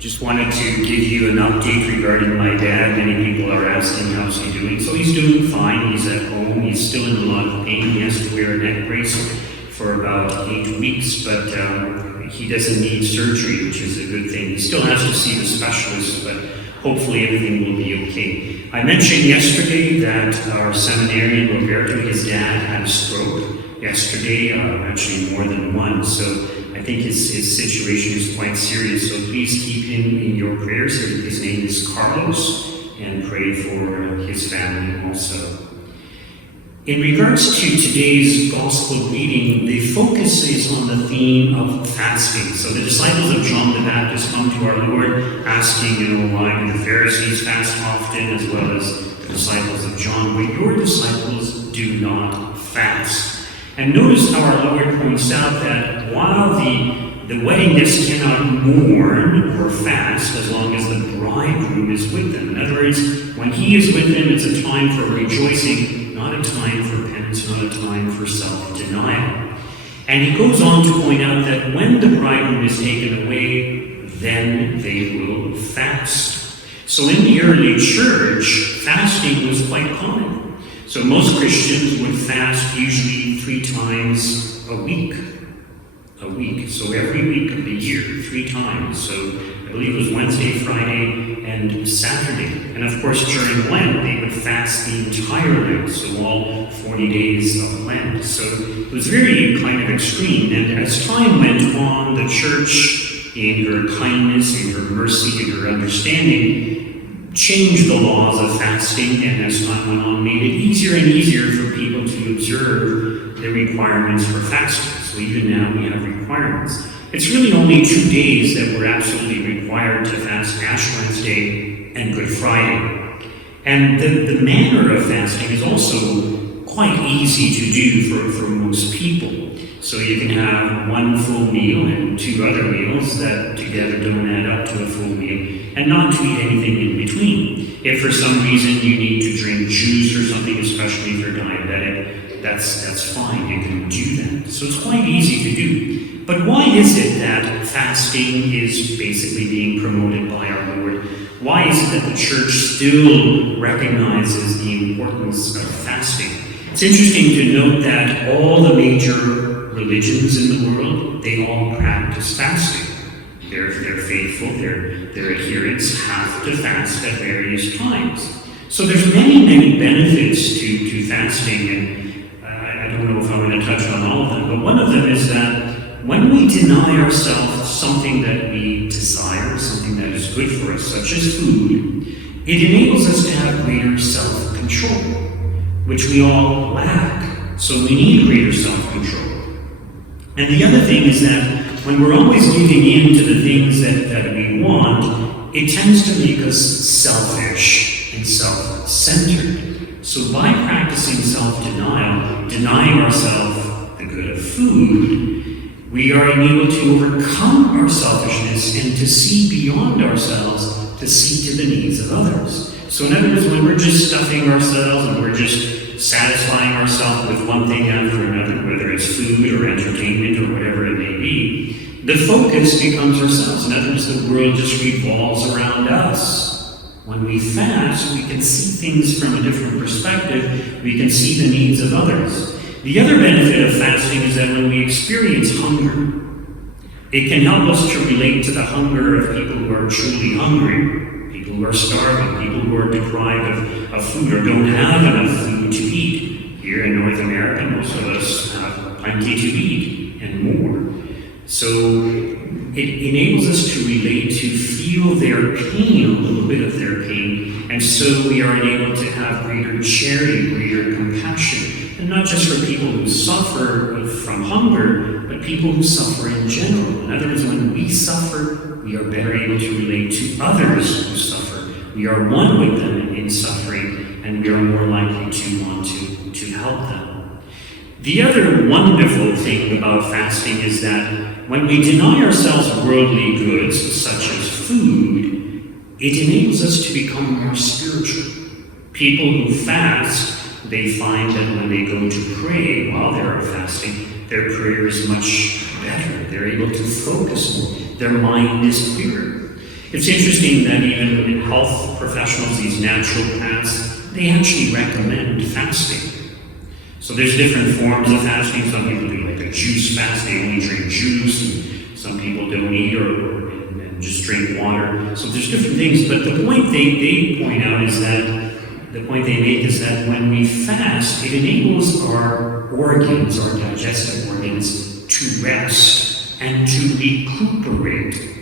Just wanted to give you an update regarding my dad. Many people are asking how's he doing. So he's doing fine. He's at home. He's still in a lot of pain. He has to wear a neck brace for about 8 weeks, but he doesn't need surgery, which is a good thing. He still has to see the specialist, but hopefully everything will be okay. I mentioned yesterday that our seminarian, Roberto, his dad, had a stroke yesterday, actually more than one. So I think his situation is quite serious, so please keep him in your prayers. His name is Carlos, and pray for his family also. In regards to today's gospel reading, the focus is on the theme of fasting. So the disciples of John the Baptist come to our Lord asking, why do the Pharisees fast often, as well as the disciples of John? Well, your disciples do not fast. And notice how our Lord points out that while the wedding guests cannot mourn or fast as long as the bridegroom is with them. In other words, when he is with them, it's a time for rejoicing, not a time for penance, not a time for self-denial. And he goes on to point out that when the bridegroom is taken away, then they will fast. So in the early church, fasting was quite common. So most Christians would fast usually 3 times a week. So every week of the year, 3 times. So I believe it was Wednesday, Friday, and Saturday. And of course, during Lent, they would fast the entire Lent, so all 40 days of Lent. So it was very kind of extreme. And as time went on, the church, in her kindness, in her mercy, in her understanding, changed the laws of fasting, and as time went on, made it easier and easier for people to observe the requirements for fasting. So even now we have requirements. It's really only 2 days that we're absolutely required to fast: Ash Wednesday and Good Friday. And the manner of fasting is also quite easy to do for most people. So you can have 1 full meal and 2 other meals that together don't add up to a full meal, and not to eat anything in between. If for some reason you need to drink juice or something, especially if you're diabetic, that's fine, you can do that. So it's quite easy to do. But why is it that fasting is basically being promoted by our Lord? Why is it that the church still recognizes the importance of fasting? It's interesting to note that all the major religions in the world, they all practice fasting. They're faithful, their adherents have to fast at various times. So there's many benefits to fasting, and I don't know if I'm going to touch on all of them, but one of them is that when we deny ourselves something that we desire, something that is good for us, such as food, it enables us to have greater self-control, which we all lack. So we need greater self-control. And the other thing is that when we're always giving in to the things that we want, it tends to make us selfish and self-centered. So by practicing self-denial, denying ourselves the good of food, we are able to overcome our selfishness and to see beyond ourselves, to see to the needs of others. So in other words, when we're just stuffing ourselves and we're just satisfying ourselves with one thing after another, whether it's food or entertainment or whatever it may be, the focus becomes ourselves. In other words, the world just revolves around us. When we fast, we can see things from a different perspective. We can see the needs of others. The other benefit of fasting is that when we experience hunger, it can help us to relate to the hunger of people who are truly hungry, people who are starving, people who are deprived of food or don't have enough food to eat. Here in North America, most of us have plenty to eat and more. So it enables us to relate, to feel their pain, a little bit of their pain, and so we are enabled to have greater charity, greater compassion, and not just for people who suffer from hunger, but people who suffer in general. In other words, when we suffer, we are better able to relate to others who suffer. We are one with them in suffering, and we are more likely to want to help them. The other wonderful thing about fasting is that when we deny ourselves worldly goods, such as food, it enables us to become more spiritual. People who fast they find that when they go to pray while they are fasting, their prayer is much better. They're able to focus more. Their mind is clearer. It's interesting that even in health professionals, these natural paths, they actually recommend fasting. So there's different forms of fasting. Some people do like a juice fast, they only drink juice, and some people don't eat and just drink water. So there's different things, but the point they point out is that, the point they make is that when we fast, it enables our organs, our digestive organs, to rest and to recuperate.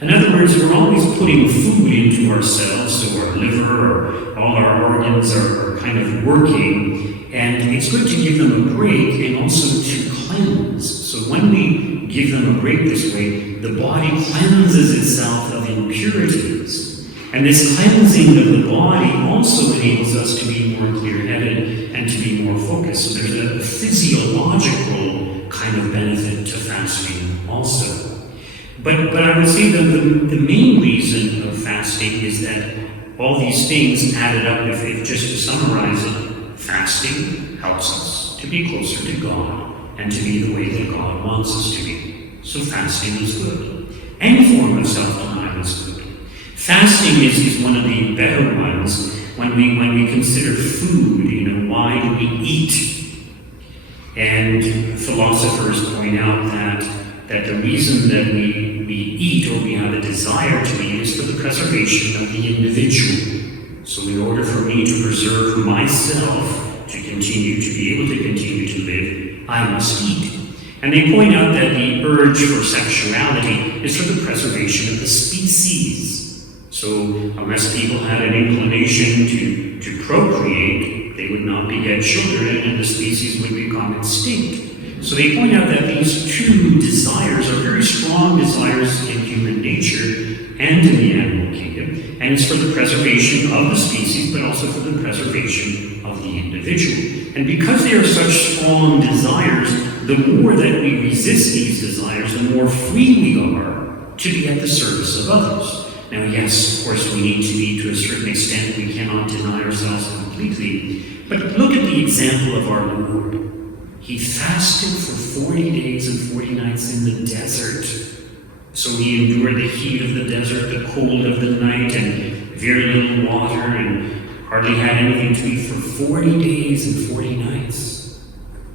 In other words, we're always putting food into ourselves, so our liver, all our organs are kind of working, and it's good to give them a break and also to cleanse. So when we give them a break this way, the body cleanses itself of impurities. And this cleansing of the body also enables us to be more clear-headed and to be more focused. So there's a physiological kind of benefit to fasting also. But I would say that the main reason of fasting is that all these things added up, if just to summarize it, fasting helps us to be closer to God and to be the way that God wants us to be. So fasting is good. Any form of self-denial is good. Fasting is one of the better ones when we consider food. Why do we eat? And philosophers point out that the reason that we eat, or we have a desire to eat, is for the preservation of the individual. So in order for me to preserve myself, to be able to continue to live, I must eat. And they point out that the urge for sexuality is for the preservation of the species. So unless people had an inclination to procreate, they would not beget children and the species would become extinct. So they point out that these two desires are very strong desires in human nature and in the animal kingdom, and it's for the preservation of the species, but also for the preservation of the individual. And because they are such strong desires, the more that we resist these desires, the more free we are to be at the service of others. Now, yes, of course, we need to eat to a certain extent. We cannot deny ourselves completely. But look at the example of our Lord. He fasted for 40 days and 40 nights in the desert. So he endured the heat of the desert, the cold of the night, and very little water, and hardly had anything to eat for 40 days and 40 nights.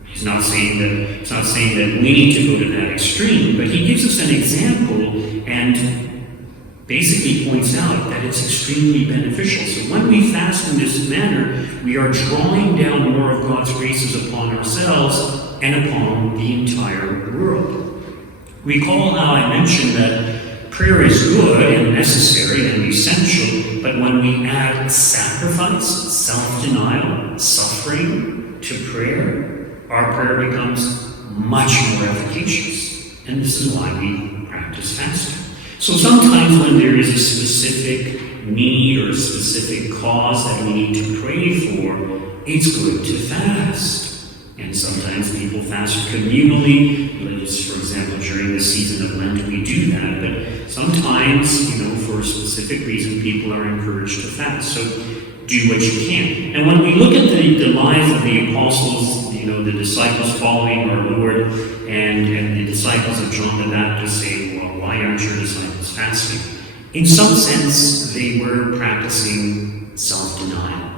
He's not saying that we need to go to that extreme, but he gives us an example and basically points out that it's extremely beneficial. So when we fast in this manner, we are drawing down more of God's graces upon ourselves and upon the entire world. Recall how I mentioned that prayer is good and necessary and essential, but when we add sacrifice, self-denial, suffering to prayer, our prayer becomes much more efficacious. And this is why we practice fasting. So sometimes when there is a specific need or a specific cause that we need to pray for, it's good to fast. And sometimes people fast communally. For example, during the season of Lent, we do that. But sometimes, for a specific reason, people are encouraged to fast. So do what you can. And when we look at the lives of the apostles, the disciples following our Lord, and the disciples of John the Baptist say, well, why aren't your disciples fasting? In some sense, they were practicing self-denial.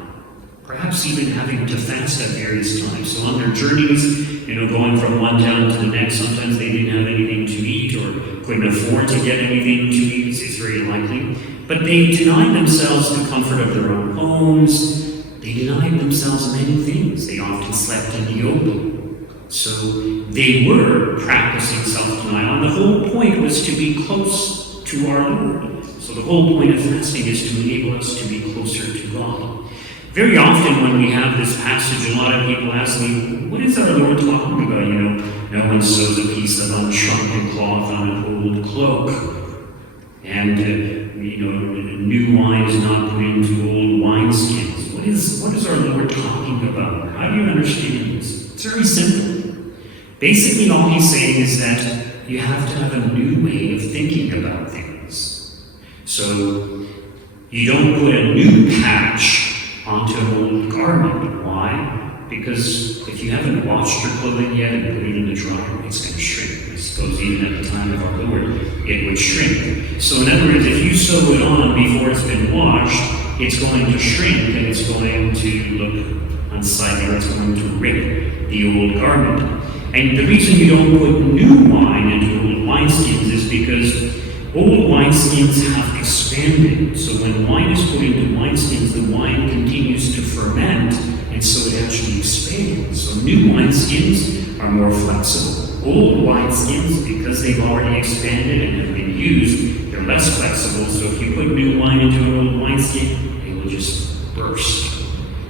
Perhaps even having to fast at various times. So on their journeys, going from one town to the next, sometimes they didn't have anything to eat or couldn't afford to get anything to eat, it's very likely. But they denied themselves the comfort of their own homes. They denied themselves many things. They often slept in the open. So they were practicing self-denial. And the whole point was to be close to our Lord. So the whole point of fasting is to enable us to be closer to God. Very often when we have this passage, a lot of people ask me, what is our Lord talking about? No one sews a piece of unshrunken cloth on an old cloak. And, new wine is not put into old wineskins. What is our Lord talking about? How do you understand this? It's very simple. Basically, all he's saying is that you have to have a new way of thinking about things. So you don't put a new patch onto an old garment. Why? Because if you haven't washed your clothing yet and put it in the dryer, it's going to shrink. I suppose even at the time of our Lord, it would shrink. So in other words, if you sew it on before it's been washed, it's going to shrink and it's going to look unsightly, or it's going to rip the old garment. And the reason you don't put new wine into old wineskins is because old wineskins have expanded. So when wine is put into wineskins, the wine continues to ferment, and so it actually expands. So new wineskins are more flexible. Old wineskins, because they've already expanded and have been used, they're less flexible. So if you put new wine into an old wineskin, it will just burst.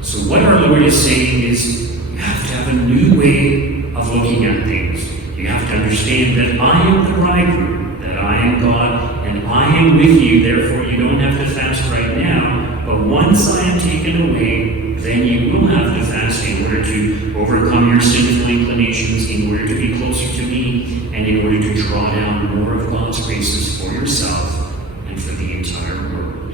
So what our Lord is saying is, you have to have a new way of looking at things. You have to understand that I am the bridegroom, that I am God, and I am with you. Therefore, you don't have to fast right now. But once I am taken away, then you will have to fast in order to overcome your sinful inclinations, in order to be closer to me, and in order to draw down more of God's graces for yourself and for the entire world.